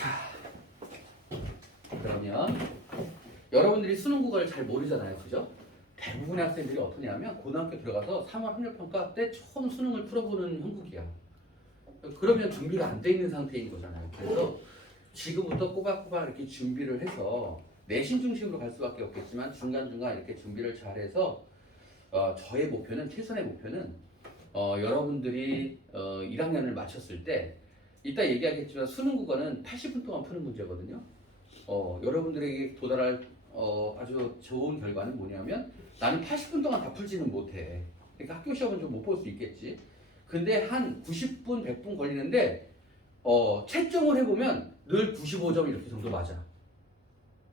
자, 그러면 여러분들이 수능 국어를 잘 모르잖아요, 그죠? 대부분의 학생들이 어떠냐면 고등학교 들어가서 3월 학력평가 때 처음 수능을 풀어보는 형국이야. 그러면 준비가 안 돼 있는 상태인 거잖아요. 그래서 지금부터 꼬박꼬박 이렇게 준비를 해서 내신 중심으로 갈 수밖에 없겠지만 중간중간 이렇게 준비를 잘해서 저의 목표는, 최선의 목표는 여러분들이 1학년을 마쳤을 때 이따 얘기하겠지만 수능 국어는 80분 동안 푸는 문제거든요. 여러분들에게 도달할 아주 좋은 결과는 뭐냐면 나는 80분 동안 다 풀지는 못해. 그러니까 학교 시험은 좀 못 볼 수 있겠지. 근데 한 90분, 100분 걸리는데 채점을 해보면 늘 95점 이렇게 정도 맞아.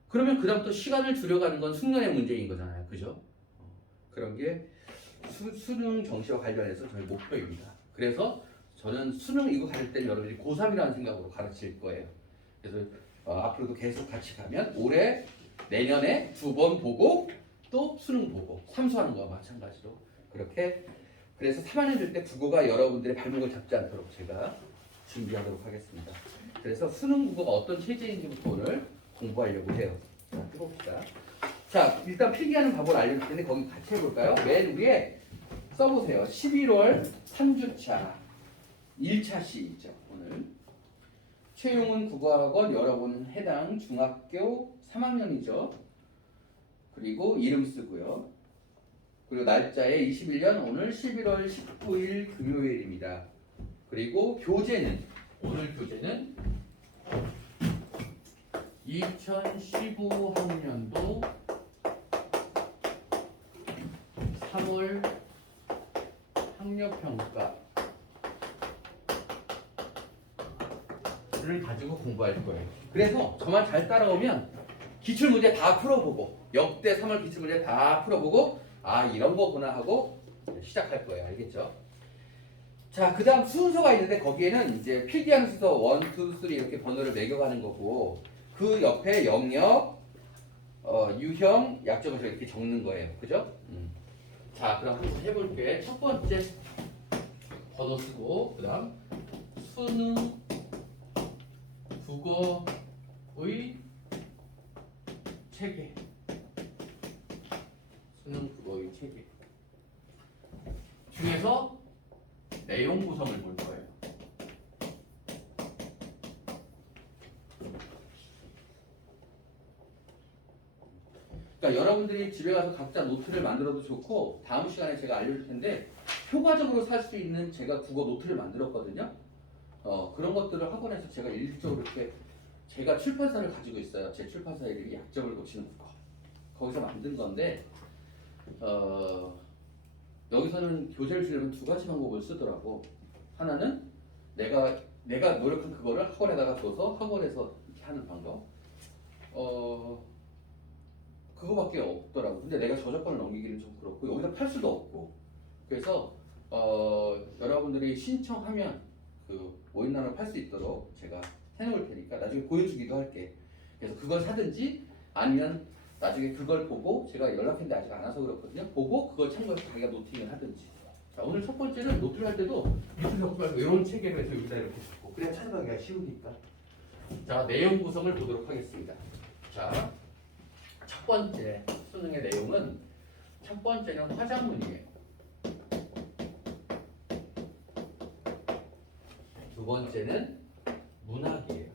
그러면 그다음부터 시간을 줄여가는 건 숙련의 문제인 거잖아요. 그죠? 그런 게 수능 정시와 관련해서 저희 목표입니다. 그래서 저는 수능 이거 가를 때는 여러분들이 고3이라는 생각으로 가르칠 거예요. 그래서 앞으로도 계속 같이 가면 올해, 내년에 2번 보고 또 수능 보고 삼수하는 거와 마찬가지로 그렇게 그래서 3학년 될 때 국어가 여러분들의 발목을 잡지 않도록 제가 준비하도록 하겠습니다. 그래서 수능 국어가 어떤 체제인지부터 오늘 공부하려고 해요. 자, 해봅시다. 자, 일단 필기하는 방법을 알려줄 텐데 거기 같이 해볼까요? 맨 위에 써보세요. 11월 3주차 1차 시이죠. 오늘 최용훈 국어학원 여러분 해당 중학교 3학년이죠. 그리고 이름 쓰고요. 그리고 날짜에 21년 오늘 11월 19일 금요일입니다. 그리고 교재는 오늘 교재는 2015학년도 3월 학력평가를 가지고 공부할 거예요. 그래서 저만 잘 따라오면 기출문제 다 풀어보고 역대 3월 기출문제 다 풀어보고 아 이런 거구나 하고 시작할 거예요. 알겠죠? 자, 그 다음 순서가 있는데 거기에는 이제 필기하는 순서 1, 2, 3 이렇게 번호를 매겨가는 거고 그 옆에 영역, 유형, 약점을 이렇게 적는 거예요. 그죠? 자, 그럼 한번 해볼게. 첫 번째 번호 쓰고 그 다음 수능 국어의 체계 수능 국어의 체계 중에서 내용 구성을 볼 거예요. 그러니까 여러분들이 집에 가서 각자 노트를 만들어도 좋고 다음 시간에 제가 알려줄 텐데 효과적으로 살 수 있는 제가 국어 노트를 만들었거든요. 그런 것들을 학원에서 제가 일률적으로 이렇게 제가 출판사를 가지고 있어요. 제 출판사 이름이 약점을 고치는 국어. 거기서 만든 건데 여기서는 교재를 주려면 두 가지 방법을 쓰더라고. 하나는 내가 노력한 그거를 학원에다가 둬서 학원에서 이렇게 하는 방법. 그거밖에 없더라고. 근데 내가 저작권을 넘기기는 좀 그렇고 여기서 팔 수도 없고. 그래서 여러분들이 신청하면 그 오인란을 팔 수 있도록 제가 해놓을 테니까 나중에 보여주기도 할게. 그래서 그걸 사든지 아니면 나중에 그걸 보고 제가 연락했는데 아직 안 와서 그렇거든요. 보고 그걸 참고해서 자기가 노팅을 하든지. 자, 오늘 첫 번째는 노트를 할 때도 밑을 적지 말고 이런 체계로 해서 여기다 이렇게 적고 그래야 찾아가기가 쉬우니까. 자, 내용 구성을 보도록 하겠습니다. 자, 첫 번째 수능의 내용은 첫 번째는 화작문이에요. 두 번째는 문학이에요.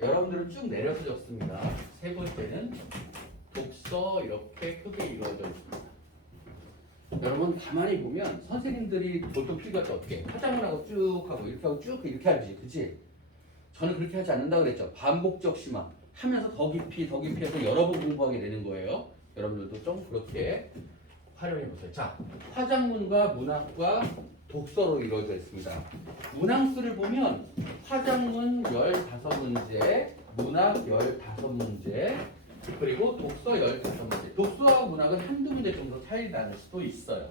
여러분들은 쭉 내려서 적습니다. 세 번째는 독서 이렇게 크게 이루어져 있습니다. 여러분 가만히 보면 선생님들이 보통 필기할 때 어떻게 화작문하고 쭉 하고 이렇게 하고 쭉 이렇게 하지, 그치? 저는 그렇게 하지 않는다 그랬죠. 반복적 심화 하면서 더 깊이 해서 여러 번 공부하게 되는 거예요. 여러분들도 좀 그렇게 활용해 보세요. 자, 화작문과 문학과 독서로 이루어져 있습니다. 문항수를 보면 화작문 15문제, 문학 15문제, 그리고 독서 15문제. 독서와 문학은 한두 문제 정도 차이 날 수도 있어요.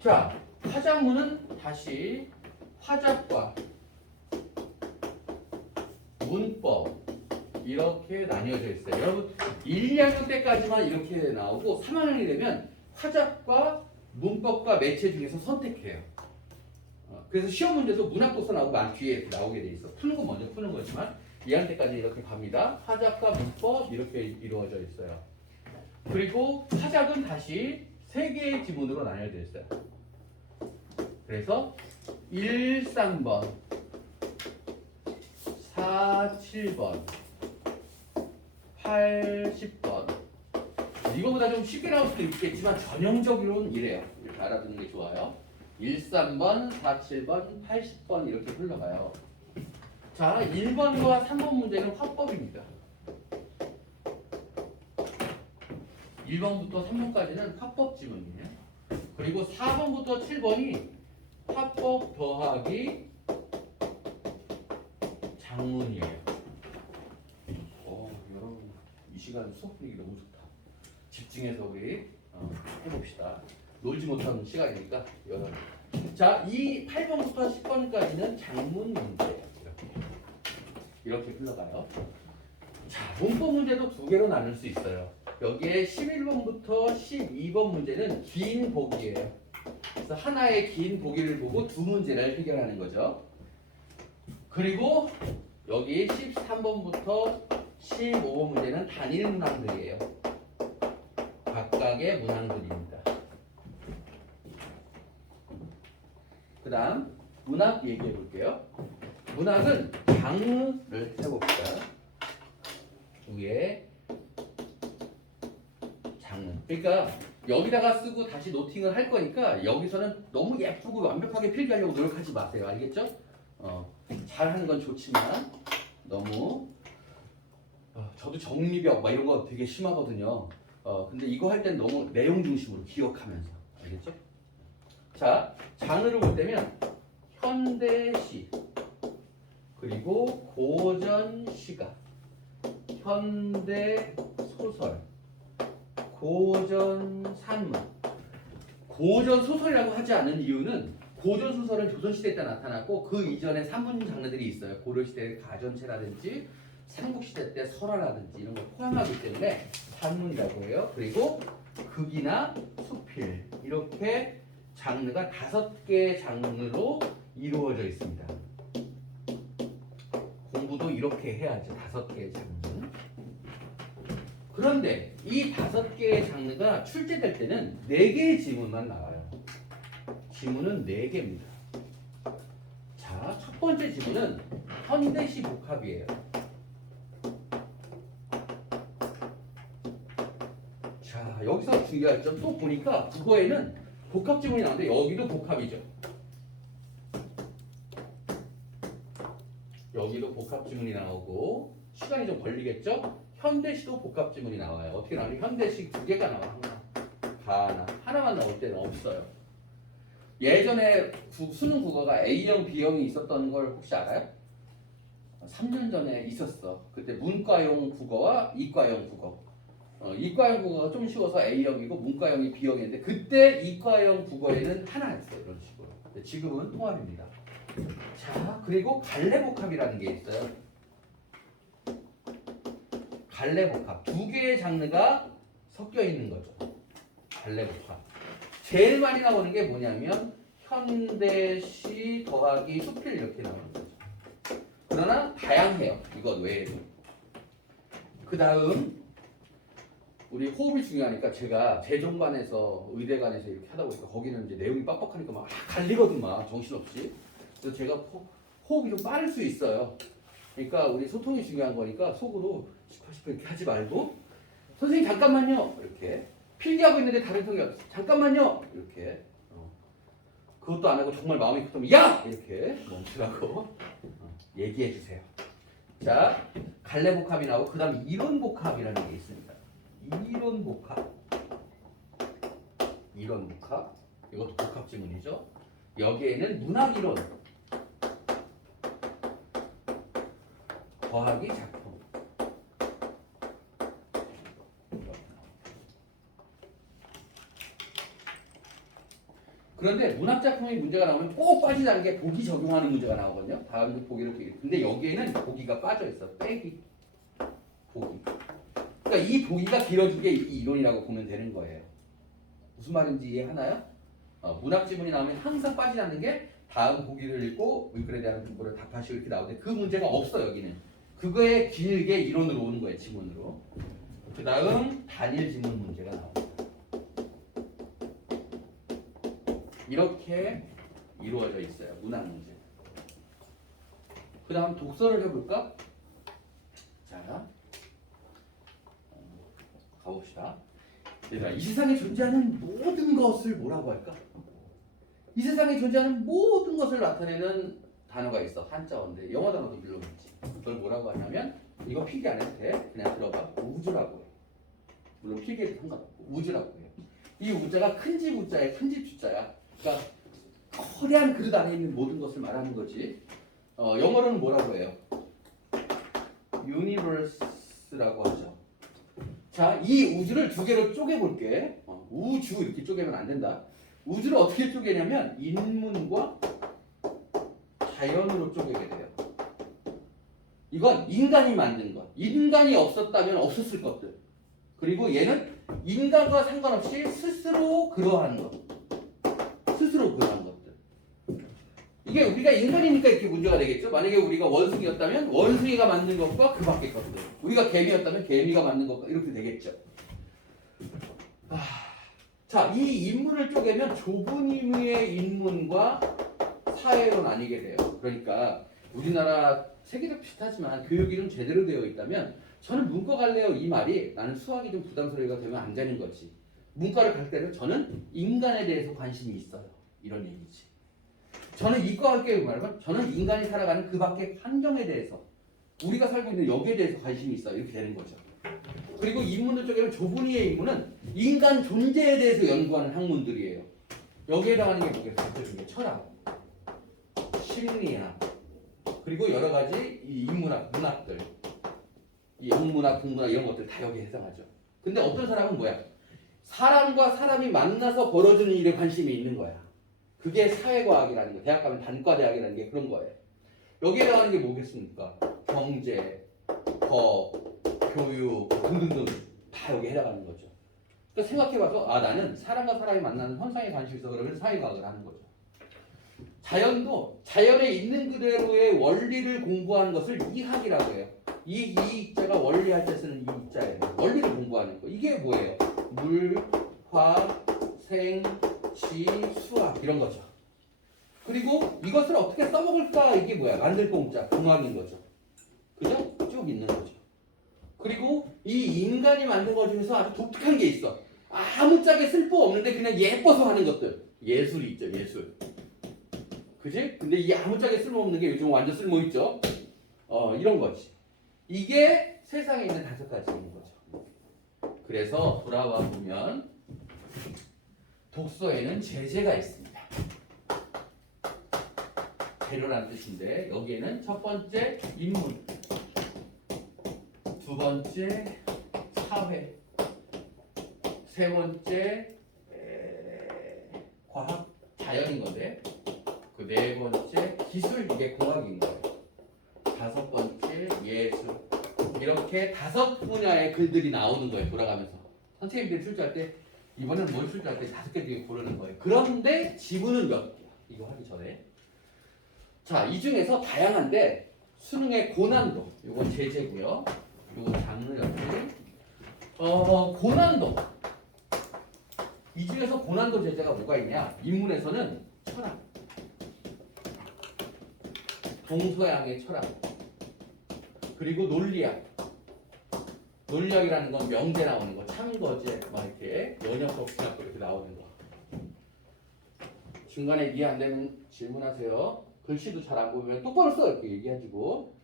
자, 화작문은 다시 화작과 문법 이렇게 나뉘어져 있어요. 여러분 1, 2학년 때까지만 이렇게 나오고 3학년이 되면 화작과 문법과 매체 중에서 선택해요. 그래서 시험 문제도 문학 독서 나오고 만 뒤에 이렇게 나오게 돼 있어. 푸는 건 먼저 푸는 거지만 얘한테까지 이렇게 갑니다. 화작과 문법 이렇게 이루어져 있어요. 그리고 화작은 다시 세 개의 지문으로 나뉘어져 있어요. 그래서 1, 3번, 4, 7번, 8, 10번. 이거보다 좀 쉽게 나올 수도 있겠지만 전형적으로는 이래요. 이렇게 알아두는 게 좋아요. 1, 3번, 4, 7번, 8, 10번 이렇게 흘러가요. 자, 1번과 3번 문제는 화법입니다. 1번부터 3번까지는 화법 지문이에요. 그리고 4번부터 7번이 화법 더하기 장문이에요. 여러분 이 시간 수업 분위기 너무 좋다. 집중해서 우리 해봅시다. 놀지 못하는 시간이니까 여러분. 자, 이 8번부터 10번까지는 장문 문제예요. 이렇게 흘러가요. 자, 문법 문제도 두 개로 나눌 수 있어요. 여기에 11번부터 12번 문제는 긴 보기예요. 그래서 하나의 긴 보기를 보고 두 문제를 해결하는 거죠. 그리고 여기 13번부터 15번 문제는 단일 문항들이에요. 각각의 문항들입니다. 그 다음 문학 얘기해 볼게요. 문학은 장르를 해봅시다. 위에 장르. 그러니까 여기다가 쓰고 다시 노팅을 할 거니까 여기서는 너무 예쁘고 완벽하게 필기하려고 노력하지 마세요. 알겠죠? 잘하는 건 좋지만 너무 저도 정리벽 막 이런 거 되게 심하거든요. 근데 이거 할 땐 너무 내용 중심으로 기억하면서. 알겠죠? 자, 장르를 볼 때면 현대시, 그리고 고전시가, 현대소설, 고전산문. 고전소설이라고 하지 않는 이유는 고전소설은 조선시대 때 나타났고 그 이전에 산문 장르들이 있어요. 고려시대 가전체라든지 삼국시대 때 설화라든지 이런 걸 포함하기 때문에 산문이라고 해요. 그리고 극이나 수필 이렇게 장르가 5개의 장르로 이루어져 있습니다. 공부도 이렇게 해야죠. 5개의 장르. 그런데 이 5개의 장르가 출제될 때는 4개의 지문만 나와요. 지문은 4개입니다. 자, 첫 번째 지문은 현대시 복합이에요. 자, 여기서 중요한 점 또 보니까 국어에는 복합 지문이 나오는데 여기도 복합이죠. 여기도 복합 지문이 나오고 시간이 좀 걸리겠죠? 현대시도 복합 지문이 나와요. 어떻게 나오니? 현대시 2개가 나와. 하나만 나올 때는 없어요. 예전에 수능 국어가 A형, B형이 있었던 걸 혹시 알아요? 3년 전에 있었어. 그때 문과용 국어와 이과용 국어. 이과형 국어가 좀 쉬워서 A형이고 문과형이 B형인데 그때 이과형 국어에는 하나였어요. 이런 식으로. 근데 지금은 통합입니다. 자, 그리고 갈래복합이라는 게 있어요. 갈래복합. 2개의 장르가 섞여 있는 거죠. 갈래복합. 제일 많이 나오는 게 뭐냐면 현대시 더하기 수필 이렇게 나오는 거죠. 그러나 다양해요. 이것 외에도. 그 다음 우리 호흡이 중요하니까 제가 재정반에서 의대관에서 이렇게 하다 보니까 거기는 이제 내용이 빡빡하니까 막 갈리거든 막 정신없이. 그래서 제가 호흡이 좀 빠를 수 있어요. 그러니까 우리 소통이 중요한 거니까 속으로 시퍼시퍼 이렇게 하지 말고 선생님 잠깐만요 이렇게 필기하고 있는데 다른 성격 잠깐만요 이렇게 그것도 안 하고 정말 마음이 급하면 야 이렇게 멈추라고 얘기해 주세요. 자, 갈래복합이 나오고 그 다음 이론복합이라는 게 있습니다. 이론복합 이것도 복합 지문이죠. 여기에는 문학이론 더하기 작품. 그런데 문학작품의 문제가 나오면 꼭 빠지지 않은 게 보기 적용하는 문제가 나오거든요. 다음 보기를 빼기. 근데 여기에는 보기가 빠져 있어. 빼기. 보기. 그러니까 이 보기가 길어진 게 이 이론이라고 보면 되는 거예요. 무슨 말인지 이해하나요? 문학 지문이 나오면 항상 빠지지 않는 게 다음 보기를 읽고 물결에 대한 정보를 답하시고 이렇게 나오는데 그 문제가 없어 여기는. 그거에 길게 이론으로 오는 거예요. 지문으로. 그 다음 단일 지문 문제가 나옵니다. 이렇게 이루어져 있어요. 문학 문제. 그 다음 독서를 해볼까? 자, 가봅시다. 얘들아, 이 세상에 존재하는 모든 것을 뭐라고 할까? 이 세상에 존재하는 모든 것을 나타내는 단어가 있어. 한자어인데 영어 단어도 물론 있지. 그걸 뭐라고 하냐면 이거 필기 안 해도 돼. 그냥 들어봐. 우주라고 해. 물론 필기에도 상관없고 우주라고 해. 이 우자가 큰집 우자야, 큰집 주자야. 그러니까 거대한 그릇 안에 있는 모든 것을 말하는 거지. 영어로는 뭐라고 해요? universe라고 하죠. 자, 이 우주를 두 개로 쪼개볼게. 우주 이렇게 쪼개면 안 된다. 우주를 어떻게 쪼개냐면 인문과 자연으로 쪼개게 돼요. 이건 인간이 만든 것. 인간이 없었다면 없었을 것들. 그리고 얘는 인간과 상관없이 스스로 그러한 것. 스스로 그러한 것들. 이게 우리가 인간이니까 이렇게 문제가 되겠죠. 만약에 우리가 원숭이였다면 원숭이가 만든 것과 그 밖의 것들. 우리가 개미였다면 개미가 만든 것과 이렇게 되겠죠. 자, 이 인문을 쪼개면 좁은 의미의 인문과 사회로 나뉘게 돼요. 그러니까 우리나라 세계적 비슷하지만 교육이 좀 제대로 되어 있다면 저는 문과 갈래요 이 말이 나는 수학이 좀 부담스러워가 되면 안 되는 거지. 문과를 갈 때는 저는 인간에 대해서 관심이 있어요. 이런 얘기지. 저는 이과 할게요 말하면 저는 인간이 살아가는 그 밖의 환경에 대해서 우리가 살고 있는 여기에 대해서 관심이 있어요. 이렇게 되는 거죠. 그리고 인문을 쪼개면 좁은 이의 인문은 인간 존재에 대해서 연구하는 학문들이에요. 여기에 해당하는 게 뭐겠어요? 철학, 심리학, 그리고 여러 가지 이 인문학, 문학들, 이 영문학, 국문학 이런 것들 다 여기에 해당하죠. 근데 어떤 사람은 뭐야? 사람과 사람이 만나서 벌어지는 일에 관심이 있는 거야. 그게 사회과학이라는 거. 대학 가면 단과대학이라는 게 그런 거예요. 여기에 해당하는 게 뭐겠습니까? 경제, 법, 교육 등등등 다 여기에 해당하는 거죠. 그러니까 생각해봐서 나는 사람과 사람이 만나는 현상에 관심이 있어 그러면 사회과학을 하는 거죠. 자연도 자연에 있는 그대로의 원리를 공부하는 것을 이학이라고 해요. 이 이자가 원리할 때 쓰는 이자예요. 원리를 공부하는 거. 이게 뭐예요? 물, 화, 생, 지, 수학 이런 거죠. 그리고 이것을 어떻게 써먹을까 이게 뭐야? 만들 공자, 공학인 거죠. 그죠? 쭉 있는 거죠. 그리고 이 인간이 만든 것 중에서 아주 독특한 게 있어. 아무짝에 쓸모 없는데 그냥 예뻐서 하는 것들. 예술이 있죠, 예술. 그지? 근데 이 아무짝에 쓸모없는 게 요즘 완전 쓸모 있죠. 이런 거지. 이게 세상에 있는 5가지인 거죠. 그래서 돌아와 보면 독서에는 제재가 있습니다. 재료라는 뜻인데 여기에는 첫 번째 인문, 두 번째 사회, 세 번째 과학, 자연인 건데 그 네 번째 기술, 이게 공학인 거예요. 다섯 번째 예술. 이렇게 5분야의 글들이 나오는 거예요. 돌아가면서 선생님들이 출제할 때 이번엔 뭘 출제할 때 5개 중에 고르는 거예요. 그런데 지문은 몇 개야? 이거 하기 전에 자, 이 중에서 다양한데 수능의 고난도, 이건 제재고요. 이건 장르였지. 고난도. 이 중에서 고난도 제재가 뭐가 있냐? 인문에서는 철학, 동서양의 철학, 그리고 논리학. 논리학이라는 건 명제 나오는 거, 참거제, 막 이렇게 연역법, 진학법 이렇게 나오는 거. 중간에 이해 안 되면 질문하세요. 글씨도 잘 안 보면 똑바로 써 이렇게 얘기해주고.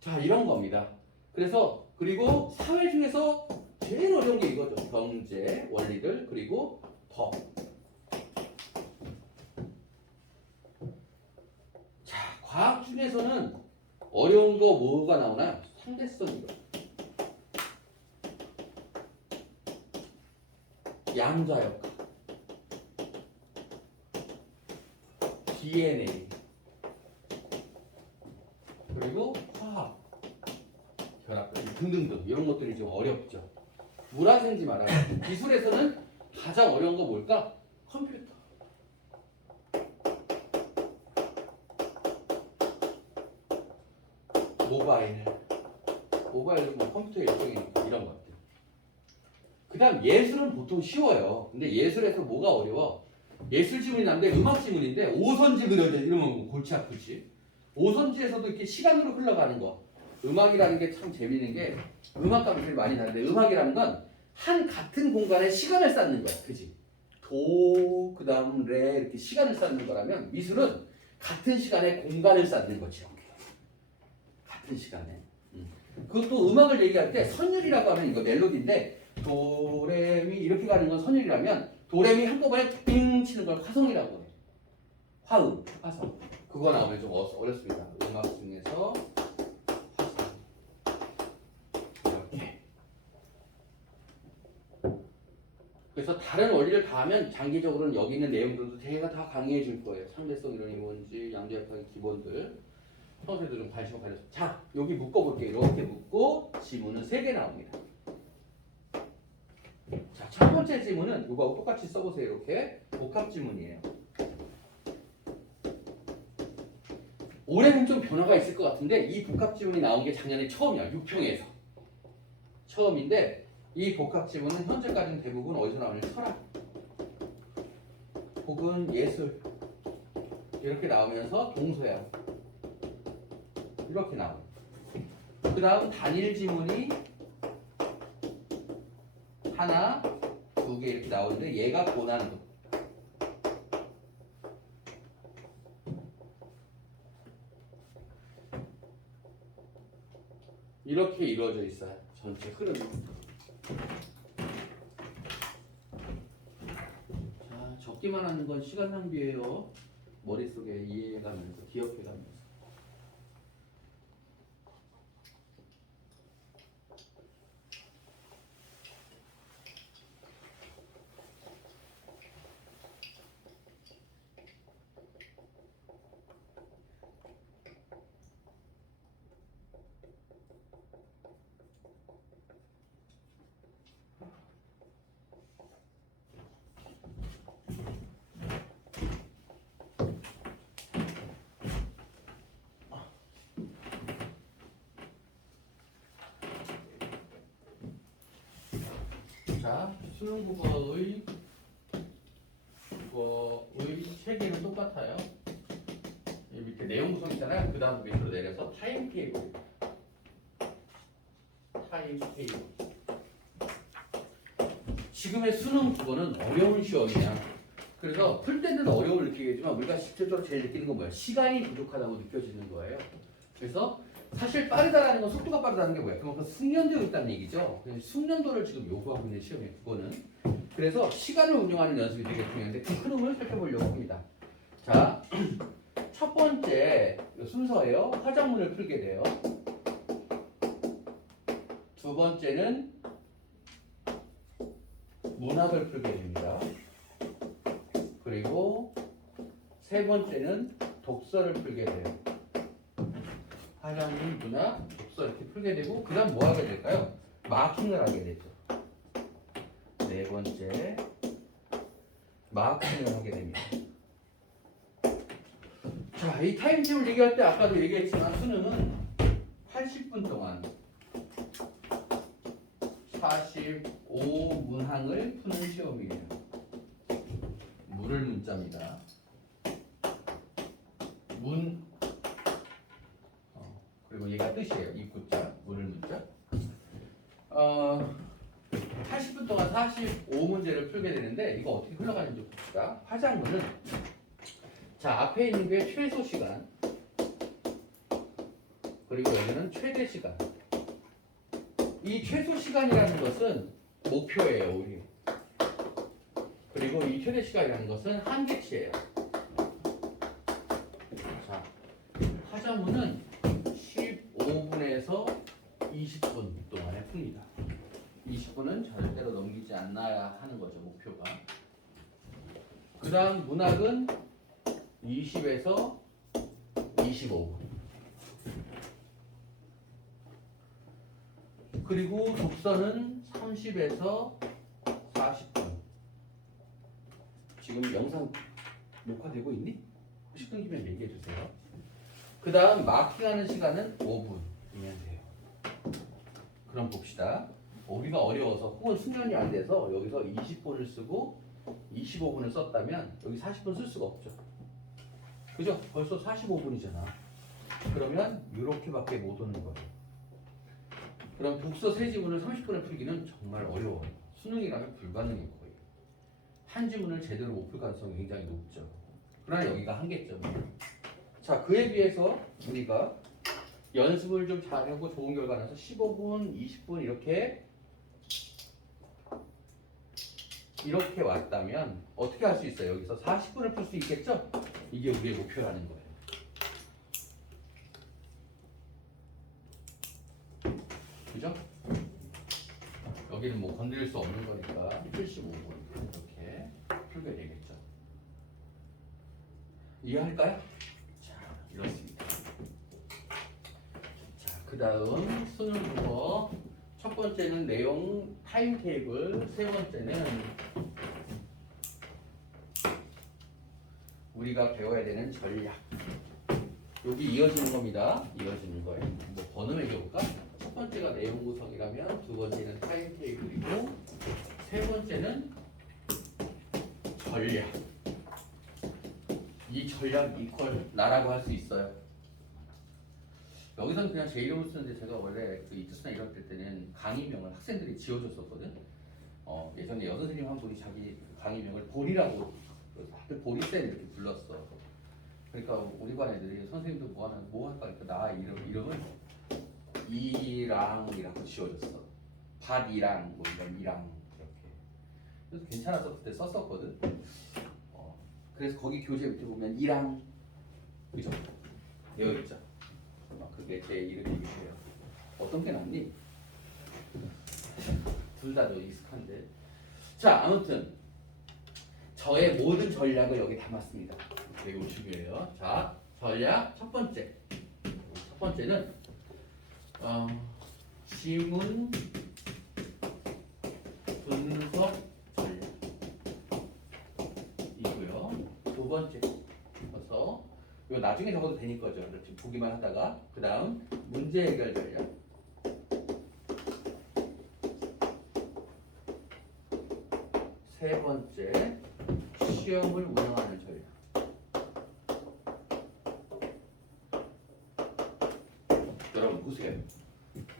자, 이런 겁니다. 그래서 그리고 사회 중에서 제일 어려운 게 이거죠. 경제, 원리들, 그리고 법. 자, 과학 중에서는 어려운 거 뭐가 나오나? 상대성이요. 양자역학, DNA, 그리고 화학, 결합 등등등 이런 것들이 좀 어렵죠. 물화생지 말아요. 기술에서는 가장 어려운 거 뭘까? 컴퓨터. 모바일은 뭐 컴퓨터 일종이니까 이런 것들. 그 다음 예술은 보통 쉬워요. 근데 예술에서 뭐가 어려워? 예술 지문이 나는데 음악 지문인데 오선지 그려져 이러면 골치 아프지. 오선지에서도 이렇게 시간으로 흘러가는 거. 음악이라는 게 참 재밌는 게 음악과 미술이 많이 다른데 음악이라는 건 한 같은 공간에 시간을 쌓는 거야. 그지? 도, 그 다음 레 이렇게 시간을 쌓는 거라면 미술은 같은 시간에 공간을 쌓는 거죠. 같은 시간에. 그것도 음악을 얘기할 때 선율이라고 하면 이거 멜로디인데 도레미 이렇게 가는 건 선율이라면 도레미 한꺼번에 띵 치는 걸 화성이라고 해. 화음, 화성. 그거 나오면 좀 어렵습니다. 음악 중에서 화성. 이렇게. 그래서 다른 원리를 다 하면 장기적으로는 여기 있는 내용들도 제가 다 강의해 줄 거예요. 상대성 이론이 뭔지, 양자역학의 기본들. 평소에도 좀 관심 가져서. 자, 여기 묶어볼게요. 이렇게 묶고 지문은 3개 나옵니다. 자, 첫 번째 지문은 이거하고 똑같이 써보세요. 이렇게 복합 지문이에요. 올해는 좀 변화가 있을 것 같은데 이 복합 지문이 나온 게 작년에 처음이야. 6평에서 처음인데 이 복합 지문은 현재까지는 대부분 어디서 나오는 철학 혹은 예술 이렇게 나오면서 동서양 이렇게 나와요. 그 다음 단일 지문이 하나, 2개 이렇게 나오는데 얘가 고난도. 이렇게 이루어져 있어요. 전체 흐름이. 자, 적기만 하는 건 시간 낭비예요. 머릿속에 이해해가면서 기억해가면서. 자, 수능 국어의 체계는 똑같아요. 이 밑에 내용 구성 있잖아요. 그 다음 밑으로 내려서 타임 테이블. 지금의 수능 국어는 어려운 시험이야. 그래서 풀 때는 어려움을 느끼겠지만 우리가 실질적으로 제일 느끼는 건 뭐야? 시간이 부족하다고 느껴지는 거예요. 그래서 사실 빠르다라는 건 속도가 빠르다는 게 뭐야? 그만큼 숙련되어 있다는 얘기죠. 숙련도를 지금 요구하고 있는 시험이에요. 그거는. 그래서 시간을 운용하는 연습이 되게 중요한데 그 흐름을 살펴보려고 합니다. 자, 첫 번째 순서예요. 화작문을 풀게 돼요. 두 번째는 문학을 풀게 됩니다. 그리고 세 번째는 독서를 풀게 돼요. 화작문, 문학, 독서 이렇게 풀게 되고 그 다음 뭐 하게 될까요? 마킹을 하게 되죠. 네 번째 마킹을 하게 됩니다. 자, 이 타임테이블 얘기할 때 아까도 얘기했지만 수능은 80분 동안 45문항을 푸는 시험이에요. 물을 문자입니다. 그리고 얘가 뜻이에요. 입구자, 물을 문자. 80분 동안 45문제를 풀게 되는데 이거 어떻게 흘러가는지 봅시다. 화작문은 자, 앞에 있는 게 최소 시간 그리고 여기는 최대 시간. 이 최소 시간이라는 것은 목표예요, 우리. 그리고 이 최대 시간이라는 것은 한계치예요. 자, 화작문은 15분에서 20분 동안에 풉니다. 20분은 절대로 넘기지 않아야 하는 거죠, 목표가. 그 다음 문학은 20에서 25분. 그리고 독서는 30에서 40분. 지금 영상 녹화되고 있니? 혹시 끊기면 얘기해 주세요. 그 다음 마킹하는 시간은 5분. 그럼 봅시다. 우리가 어려워서 혹은 수면이 안 돼서 여기서 20분을 쓰고 25분을 썼다면 여기 40분 쓸 수가 없죠. 그죠? 벌써 45분이잖아. 그러면 이렇게밖에 못 오는 거예요. 그럼 독서 세 지문을 30분에 풀기는 정말 어려워요. 수능이라면 불가능해요. 거의. 한 지문을 제대로 못 풀 가능성이 굉장히 높죠. 그러나 여기가 한계점이에요. 자, 그에 비해서 우리가 연습을 좀 잘하고 좋은 결과 나서 15분, 20분 이렇게 왔다면 어떻게 할 수 있어요? 여기서 40분을 풀 수 있겠죠? 이게 우리의 목표라는 거예요. 그죠? 여기는 뭐 건드릴 수 없는 거니까 75분 이렇게 풀게 되겠죠. 이해할까요? 자, 이렇습니다. 자, 그 다음 수능 국어 첫 번째는 내용 타임테이블, 세 번째는 우리가 배워야 되는 전략. 여기 이어지는 겁니다. 이어지는 거예요. 뭐 번호 매겨볼까? 첫 번째가 내용 구성이라면 두 번째는 타임테이블이고 세 번째는 전략. 이 전략 이퀄 나라고 할 수 있어요. 여기서는 그냥 제 이름을 쓰는데 제가 원래 그 이투스나 이럴 때는 강의명을 학생들이 지어줬었거든. 예전에 여선생님 한 분이 자기 강의명을 보리라고 다들 보리쌤 이렇게 불렀어. 그러니까 우리 반 애들이 선생님도 뭐 할까 그러니까 나 이름을 이랑이라고 지어줬어. 밭이랑 뭐 이런 이랑 이렇게. 그래서 괜찮아서 그때 썼었거든. 그래서 거기 교재 밑에 보면 이랑 그죠? 되어 있죠. 그게 제 이름이에요. 어떤 게 낫니? 둘 다 너 익숙한데. 자, 아무튼 저의 모든 전략을 여기 담았습니다. 매우 중요해요. 자, 전략 첫 번째. 첫 번째는 지문 분석 전략이고요. 두 번째 그래서 이거 나중에 적어도 되니까 죠. 지금 보기만 하다가 그 다음 문제 해결 전략. 세 번째 시험을 운영하는 전략. 여러분 보세요.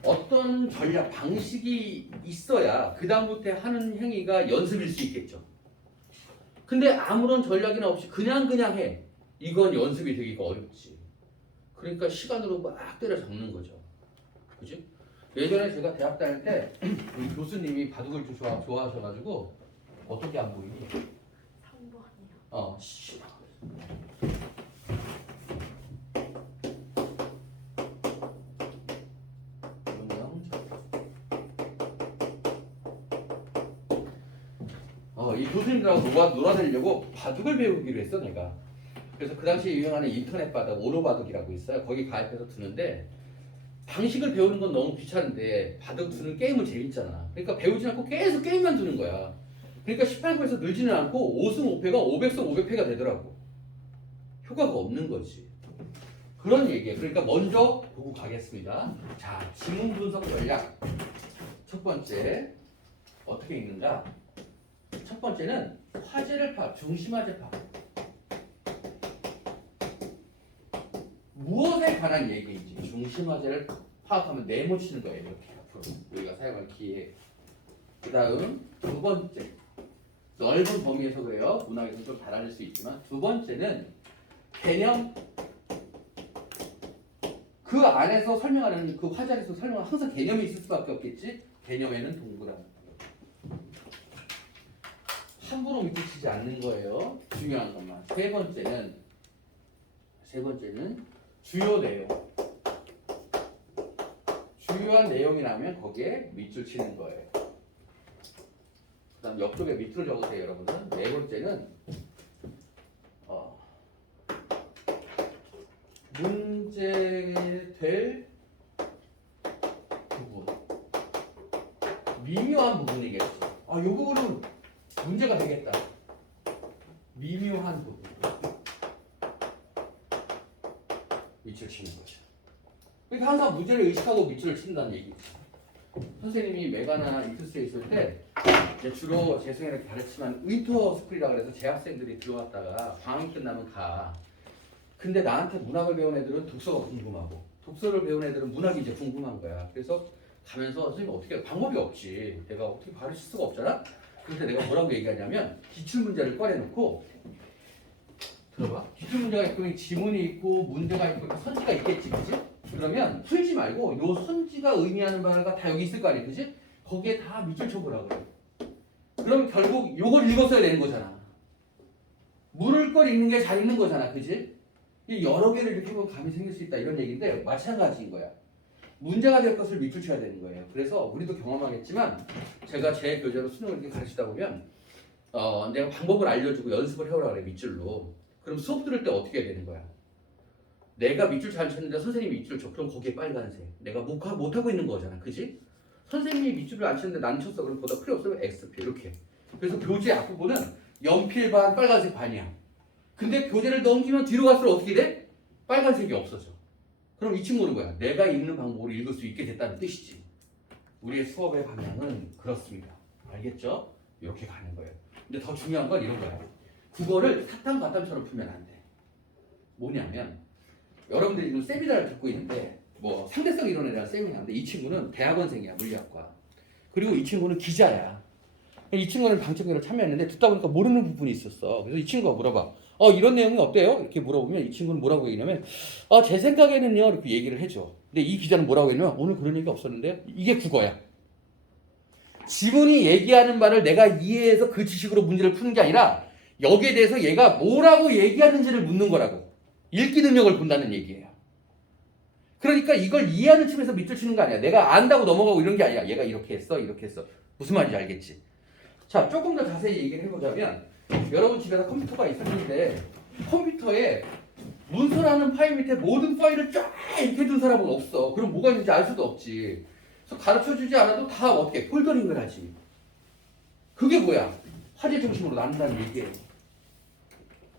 어떤 전략 방식이 있어야 그 다음부터 하는 행위가 연습일 수 있겠죠. 근데 아무런 전략이나 없이 그냥 해. 이건 연습이 되기가 어렵지. 그러니까 시간으로 막 때려 잡는 거죠. 그지? 예전에 제가 대학 다닐 때 우리 교수님이 바둑을 좀 좋아하셔가지고 어떻게 안 보이니? 3번이요. 이 교수님들하고 놀아드리려고 바둑을 배우기로 했어 내가. 그래서 그 당시에 유행하는 인터넷 바둑, 오로바둑이라고 있어요. 거기 가입해서 두는데 방식을 배우는 건 너무 귀찮은데 바둑 두는 게임은 재밌잖아. 그러니까 배우지 않고 계속 게임만 두는 거야. 그러니까 18금에서 늘지는 않고 5승 5패가 500승 500패가 되더라고. 효과가 없는 거지. 그런 얘기예요. 그러니까 먼저 보고 가겠습니다. 자, 지문 분석 전략. 첫 번째 어떻게 읽는가? 첫 번째는 화제를 파악, 중심화제 파악. 무엇에 관한 얘기인지 중심화제를 파악하면 네모치는 거예요. 이렇게 앞으로 우리가 사용할 기회. 그 다음 두 번째 넓은 범위에서 그래요. 문학에서 좀 달라질 수 있지만 두 번째는 개념. 그 안에서 설명하는 그 화자에서 설명하는 항상 개념이 있을 수밖에 없겠지. 개념에는 동그라미. 함부로 밑에 치지 않는 거예요. 중요한 것만. 세 번째는 주요 내용. 주요한 내용이 나면 거기에 밑줄 치는 거예요. 그 다음 옆쪽에 밑줄 적으세요, 여러분은. 네 번째는 문제될 부분. 미묘한 부분이겠죠. 이 부분은 문제가 되겠다. 미묘한 부분. 밑줄 치는 거죠. 그러니까 항상 문제를 의식하고 밑줄을 친다는 얘기죠. 선생님이 메가나 이투스에 있을 때 이제 주로 재수생이렇게 가르치면 윈터 스쿨이라 그래서 재학생들이 들어왔다가 방학이 끝나면 가. 근데 나한테 문학을 배운 애들은 독서가 궁금하고 독서를 배운 애들은 문학이 이제 궁금한 거야. 그래서 가면서 선생님 어떻게 방법이 없지. 내가 어떻게 가르칠 수가 없잖아. 그래서 내가 뭐라고 얘기하냐면 기출문제를 꺼내놓고 들어봐. 기출문제가 있고 지문이 있고 문제가 있고 선지가 있겠지, 그치? 그러면 풀지 말고 요 선지가 의미하는 바가 다 여기 있을 거 아니야, 그치? 거기에 다 밑줄 쳐보라고 그래. 그럼 결국 요걸 읽었어야 되는 거잖아. 물을 걸 읽는 게 잘 읽는 거잖아, 그치? 여러 개를 이렇게 보면 감이 생길 수 있다 이런 얘기인데 마찬가지인 거야. 문제가 될 것을 밑줄 쳐야 되는 거예요. 그래서 우리도 경험하겠지만 제가 제 교재로 수능을 이렇게 가르치다 보면 내가 방법을 알려주고 연습을 해오라 그래, 밑줄로. 그럼 수업 들을 때 어떻게 해야 되는 거야? 내가 밑줄 잘 쳤는데 선생님이 밑줄 쳐. 그럼 거기에 빨간색. 내가 못하고 있는 거잖아. 그지? 선생님이 밑줄을 안 치는데 난 쳤어. 그럼 보다 필요 없으면 X표 이렇게. 그래서 교재 앞부분은 연필 반 빨간색 반이야. 근데 교재를 넘기면 뒤로 갈수록 어떻게 돼? 빨간색이 없어져. 그럼 이 친구는 뭐야? 내가 읽는 방법으로 읽을 수 있게 됐다는 뜻이지. 우리의 수업의 방향은 그렇습니다. 알겠죠? 이렇게 가는 거예요. 근데 더 중요한 건 이런 거야. 국어를 사탕바탕처럼 풀면 안 돼. 뭐냐면 여러분들이 지금 세미나를 듣고 있는데 뭐 상대성 이론에 대한 세미나인데 이 친구는 대학원생이야, 물리학과. 그리고 이 친구는 기자야. 이 친구는 방청객으로 참여했는데 듣다 보니까 모르는 부분이 있었어. 그래서 이 친구가 물어봐. 이런 내용이 어때요? 이렇게 물어보면 이 친구는 뭐라고 얘기냐면 제 생각에는요 이렇게 얘기를 해줘. 근데 이 기자는 뭐라고 했냐면 오늘 그런 얘기 없었는데 이게 국어야. 지문이 얘기하는 말을 내가 이해해서 그 지식으로 문제를 푸는 게 아니라 여기에 대해서 얘가 뭐라고 얘기하는지를 묻는 거라고. 읽기 능력을 본다는 얘기예요. 그러니까 이걸 이해하는 층에서 밑줄 치는 거 아니야. 내가 안다고 넘어가고 이런 게 아니야. 얘가 이렇게 했어, 이렇게 했어. 무슨 말인지 알겠지? 자, 조금 더 자세히 얘기를 해보자면 여러분 집에서 컴퓨터가 있었는데 컴퓨터에 문서라는 파일 밑에 모든 파일을 쫙 이렇게 둔 사람은 없어. 그럼 뭐가 있는지 알 수도 없지. 그래서 가르쳐주지 않아도 다 어떻게 폴더링을 하지. 그게 뭐야? 화제 중심으로 나눈다는 얘기예요.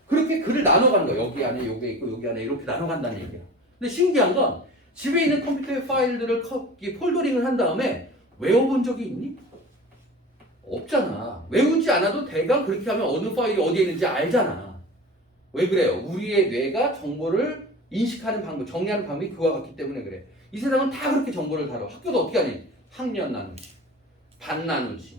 그렇게 글을 나눠가는 거야. 여기 안에 요게 있고 여기 안에 이렇게 나눠간다는 얘기야. 근데 신기한 건 집에 있는 컴퓨터의 파일들을 폴더링을 한 다음에 외워본 적이 있니? 없잖아. 외우지 않아도 대강 그렇게 하면 어느 파일이 어디에 있는지 알잖아. 왜 그래요? 우리의 뇌가 정보를 인식하는 방법, 정리하는 방법이 그와 같기 때문에 그래. 이 세상은 다 그렇게 정보를 다뤄. 학교도 어떻게 하니? 학년 나누지, 반 나누지,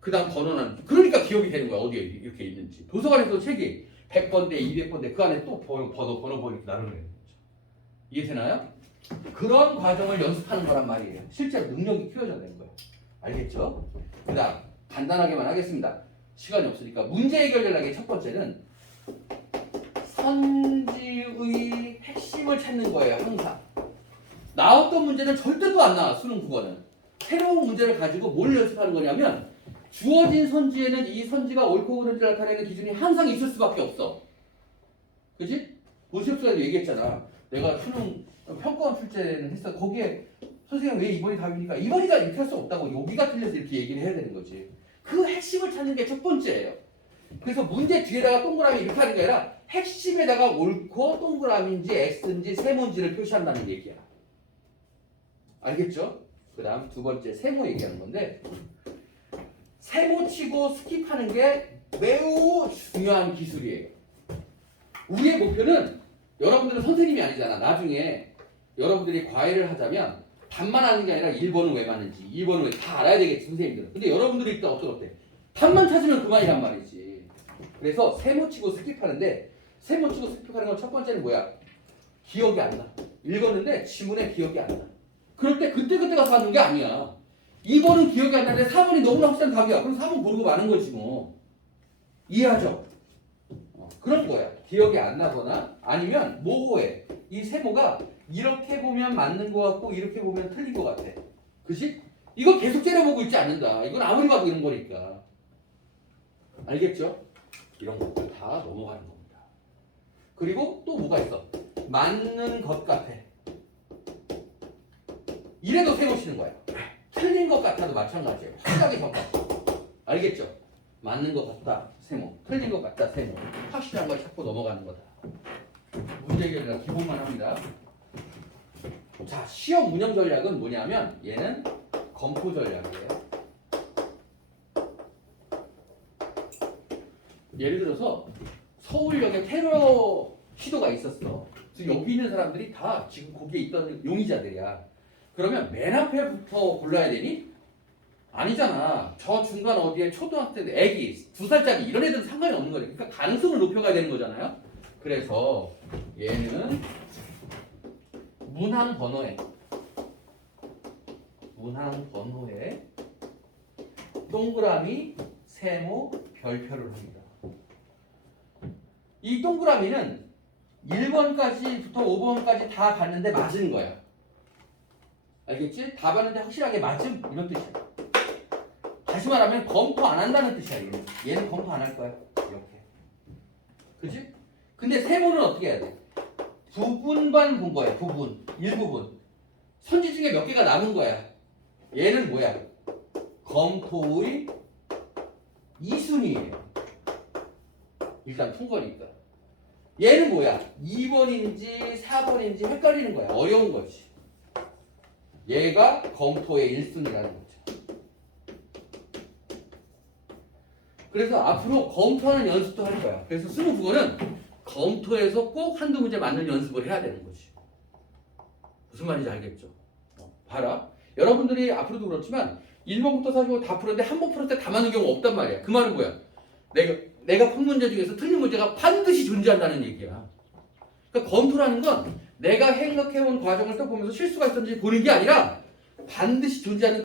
그 다음 번호 나누지. 그러니까 기억이 되는 거야. 어디에 이렇게 있는지. 도서관에서 책이 100번대, 200번대 그 안에 또 번호 이렇게 나누는 거죠. 이해되나요? 그런 과정을 연습하는 거란 말이에요. 실제로 능력이 키워져야 되는 거예요. 알겠죠? 그 다음 간단하게만 하겠습니다. 시간이 없으니까 문제 해결 전략의 첫 번째는 선지의 핵심을 찾는 거예요. 항상 나왔던 문제는 절대도 안 나와. 수능 국어는 새로운 문제를 가지고 뭘 연습하는 거냐면 주어진 선지에는 이 선지가 옳고 그른지를 나타내는 기준이 항상 있을 수밖에 없어. 그치? 본시험수에도 얘기했잖아. 내가 수능 평가원 출제는 했어. 거기에 선생님 왜 2번이 답입니까? 2번이다 이렇게 할 수 없다고. 여기가 틀려서 이렇게 얘기를 해야 되는 거지. 그 핵심을 찾는 게 첫 번째예요. 그래서 문제 뒤에다가 동그라미 이렇게 하는 게 아니라 핵심에다가 옳고 동그라미인지 X인지 세모인지를 표시한다는 얘기야. 알겠죠? 그 다음 두 번째 세모 얘기하는 건데 세모 치고 스킵하는 게 매우 중요한 기술이에요. 우리의 목표는 여러분들은 선생님이 아니잖아. 나중에 여러분들이 과외를 하자면 답만 아는 게 아니라 1번은 왜 맞는지 2번은 왜 다 알아야 되겠지 선생님들은. 근데 여러분들이 일단 어때? 답만 찾으면 그만이란 말이지. 그래서 세모 치고 스킵하는데 세모 치고 스킵하는 건 첫 번째는 뭐야? 기억이 안 나. 읽었는데 지문에 기억이 안 나. 그럴 때 그때 가서 하는 게 아니야. 2번은 기억이 안 나는데 4번이 너무나 확실한 답이야. 그럼 4번 모르고 마는 거지 뭐. 이해하죠? 그런 거야. 기억이 안 나거나 아니면 모호해. 이 세모가 이렇게 보면 맞는 것 같고 이렇게 보면 틀린 것 같아. 그치? 이거 계속 째려보고 있지 않는다. 이건 아무리 봐도 이런 거니까. 알겠죠? 이런 것들 다 넘어가는 겁니다. 그리고 또 뭐가 있어? 맞는 것 같아. 이래도 세모 치는 거야. 틀린 것 같아도 마찬가지예요. 확실하게 평가. 알겠죠? 맞는 것 같다. 세모. 틀린 것 같다. 세모. 확실한 걸 찾고 넘어가는 거다. 문제 해결은 기본만 합니다. 자, 시험 운영 전략은 뭐냐면 얘는 검토 전략이에요. 예를 들어서 서울역에 테러 시도가 있었어. 그래서 여기 있는 사람들이 다 지금 거기에 있던 용의자들이야. 그러면 맨 앞에부터 골라야 되니? 아니잖아. 저 중간 어디에 초등학생, 애기, 2살짜리 이런 애들은 상관이 없는 거지. 그러니까 가능성을 높여가야 되는 거잖아요. 그래서 얘는 문항 번호에 동그라미, 세모, 별표를 합니다. 이 동그라미는 1번까지부터 5번까지 다 봤는데 맞은 거야. 알겠지? 다 봤는데 확실하게 맞음 이런 뜻이야. 다시 말하면 검토 안 한다는 뜻이야. 얘는 검토 안 할 거야. 이렇게. 그지? 근데 세모는 어떻게 해야 돼? 부분만 본 거야. 부분. 일부분. 선지 중에 몇 개가 남은 거야. 얘는 뭐야? 검토의 2순위예요. 일단 푼 거니까. 얘는 뭐야? 2번인지 4번인지 헷갈리는 거야. 어려운 거지. 얘가 검토의 1순위라는 거죠. 그래서 앞으로 검토하는 연습도 할 거야. 그래서 수능 국어는 검토에서 꼭 한두 문제 맞는 연습을 해야 되는 거지. 무슨 말인지 알겠죠? 봐라. 여러분들이 앞으로도 그렇지만 1번부터 40번 다 풀었는데 한 번 풀을 때 다 맞는 경우 없단 말이야. 그 말은 뭐야? 내가 푼 문제 중에서 틀린 문제가 반드시 존재한다는 얘기야. 그러니까 검토라는 건 내가 생각해온 과정을 또 보면서 실수가 있었는지 보는 게 아니라 반드시 존재하는